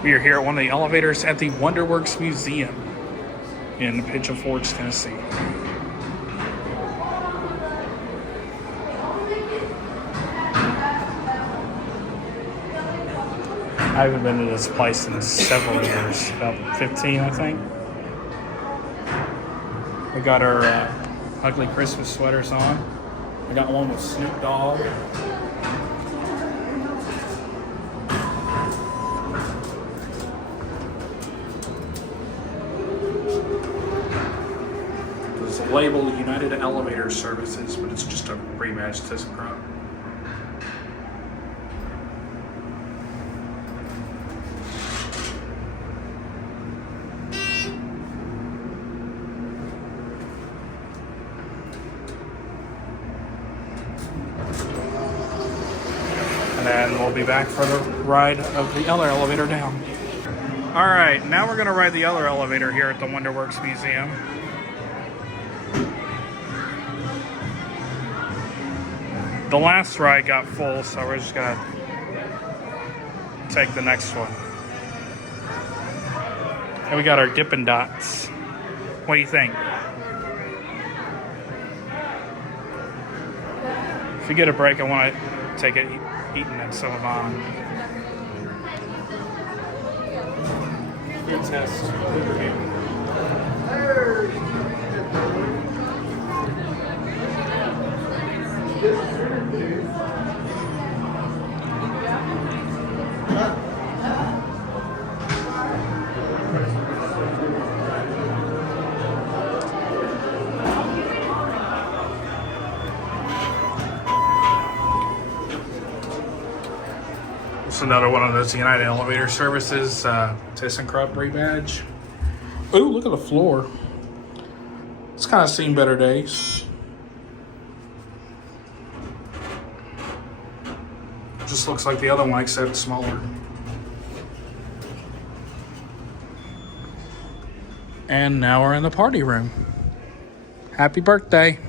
We are here at one of the elevators at the WonderWorks Museum in Pigeon Forge, Tennessee. I haven't been to this place in several years, about 15, I think. We got our ugly Christmas sweaters on. We got one with Snoop Dogg. It's labeled United Elevator Services, but it's just a rebadged ThyssenKrupp. And then we'll be back for the ride of the other elevator down. All right, now we're gonna ride the other elevator here at the WonderWorks Museum. The last ride got full, so we're just gonna take the next one. And we got our Dippin' Dots. What do you think? If we get a break, I want to take it eaten at some of mine. Good test. It's another one of those United Elevator Services, ThyssenKrupp rebadge. Ooh, look at the floor. It's kind of seen better days. Just looks like the other one, except smaller. And now we're in the party room. Happy birthday.